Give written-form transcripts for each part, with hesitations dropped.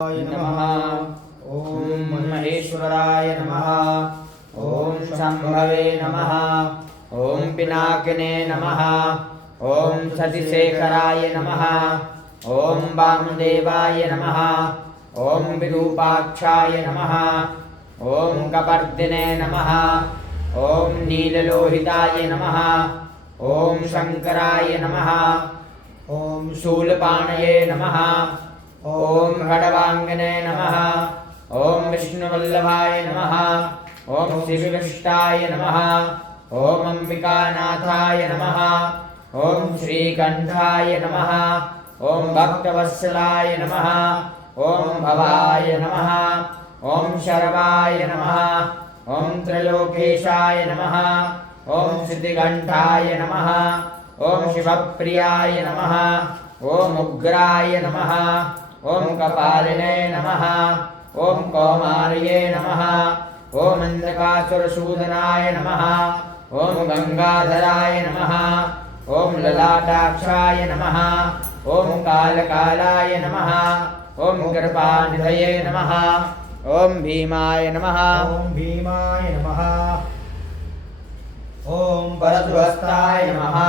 नमः। ओम महेश्वराय नमः। ओम शंभवे नमः। ओम पिनाकिने नमः। ओम सतिशेखराय नमः। ओम वामदेवाय नमः। ओम विरूपाक्षाय नमः। ओम कपर्दिने नमः। ओम नीललोहिताय नमः। ओम शंकराय नमः। ओम शूलपाणये नमः। ओम खडवांगने नमः। ओम विष्णुवल्लभाय नमः। ओम शिवविष्टाय नमः। ओम अंबिकानाथाय नमः। ओम श्रीकंठाय नमः। ओम भक्तवत्सलाय नमः। ओम भवाय नमः। ओम शर्वाय नमः। ओम त्रयोकेशाय नमः। ओम श्रुतिकंठाय नमः। ओम शिवप्रियाय नमः। ओम उग्राय नमः। ओम कपालिने नमः। ओम कौमार्ये नमः। ओम अंधकासुरसूदनाय नमः। ओम गंगाधराय नमः। ओम ललाटाक्षाय नमः। ओम कालकालाय नमः। ओम कृपानिधये नमः। ओम भीमाय नमः। ओम भीमाय नमः। ओम परध्वस्ताय नमः।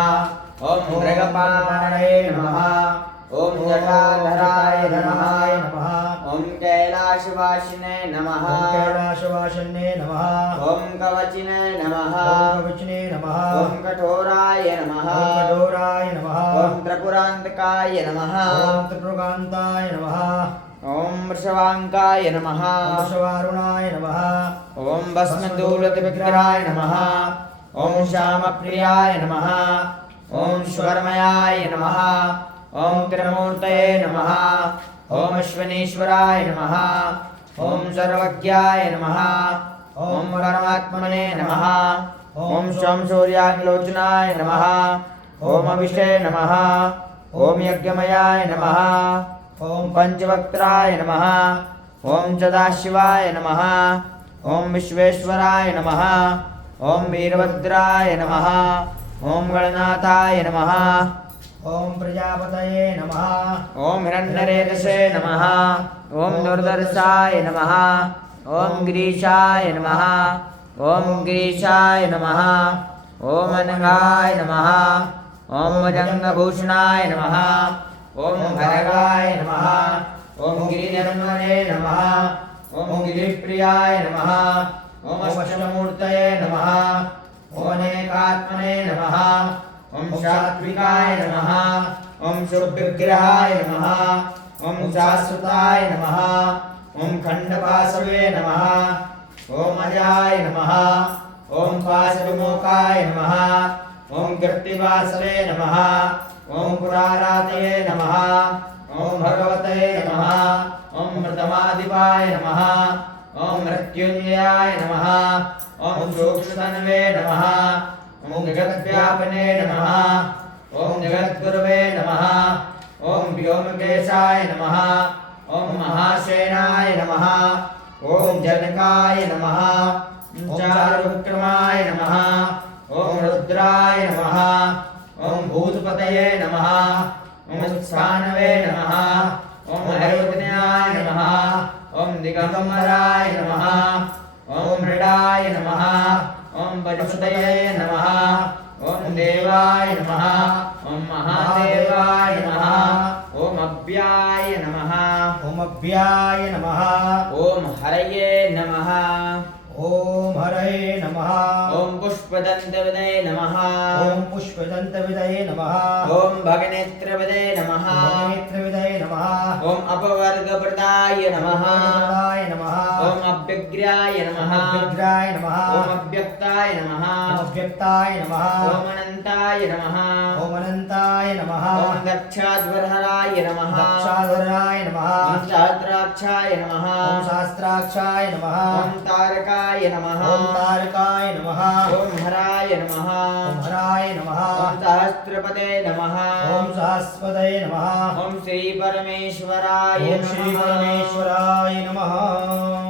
ओम मृगपाणये नमः। ओम जटाधराय नमः। ओम कैलाशवासिने नमः। ओम कैलाशवासिने नमः। ओम कवचिने नमः। ओम कवचिने नमः। ओम कठोराय नमः। ओम कठोराय नमः। ओम त्रिपुरान्तकाय नमः। ओम त्रिपुरान्ताय नमः। ओम वृषवांकाय नमः। ओम वृषवारुणाय नमः। ओम भस्मदूलतविग्रहाय नमः। ओम श्यामप्रियाय नमः। ओम स्वरमयाय नमः। ओम त्रिमूर्तये नमः। ओम अश्वनीश्वराय नमः। ओम सर्वज्ञाय नमः। ओम परमात्मने नमः। ओम सोम सूर्याग्लोचनाय नमः। ओम अभिषे नमः। ओम यज्ञमयाय नमः। ओम पंचवक्त्राय नमः। ओम सदाशिवाय नमः। ओम विश्वेश्वराय नमः। ओम वीरभद्राय नमः। ओम गणनाथाय नमः। ओम प्रजापतये नमः। ओम हिरण्यरेतसे नमः। ओम दुर्धर्षाय नमः। ओम गिरीशाय नमः। ओम गिरीशाय नमः। ओम अनघाय नमः। ओम भुजंगभूषणाय नमः। ओम भरगाय नमः। ओम गिरिधर्मणे नमः। ओम गिरिप्रियाय नमः। ओम अष्टमूर्तये नमः। ओम अनेकात्मने नमः। ओम सात्विकाय नमः। ओम शुभविग्रहाय नमः। ओम शाश्वताय नमः। ओम खंडवासवे नमः। ओम अजाय नमः। ओम पाशविमोकाय नमः। ओम कीर्तिवासवे नमः। ओम पुरारातये नमः। ओम भगवते नमः। ओम मृतमादिवाय नमः। ओम मृत्युंजयाय नमः। ओम सूक्ष्मतन्वे नमः। ओम जगद्व्यापिने नमः। ओम जगद्गुरवे नमः। ओम व्योमकेशाय नमः। ओम महासेनाय नमः। ओम जनकाय नमः। ओम चारुविक्रमाय नमः। ओम रुद्राय नमः। ओम भूतपतये नमः। ओम उत्सानवे नमः। ओम अयोध्याय नमः। ओम दिगंबराय नमः। ओम मृडाय नमः। ओम पशुपतये नमः। ओम देवाय नमः। ओम महादेवाय नमः। ओम अव्याय नमः। ओम अव्याय नमः। ओम हरये नमः। ओम हरये नमः। ओम पुष्पदन्तविदये नमः। ओम पुष्पदन्तविदये नमः। ओम भगनेत्रविदये नमः। भगनेत्रविदये नमः। ओम अपवर्गप्रदाय नमः। अपवर्गप्रदाय नमः। ओम अव्यग्राय नमः। अव्यग्राय नमः। ओम अव्यक्ताय नमः। ओम अव्यक्ताय नमः। ओम अनंताय नमः। ओम अनंताय नमः। ओम दक्षाध्वराय नमः। दक्षाधराय नमः। ओम सहस्राक्षाय नमः। ओम सहस्राक्षाय नमः। ओम तारकाय नमः। ओम तारकाय नमः। ओम हराय नमः। ओम हराय नमः। ओम सहस्रपते नमः। ओम सहस्रपतये नमः। ओम श्री परमेश्वराय ओम श्री परमेश्वराय नमः।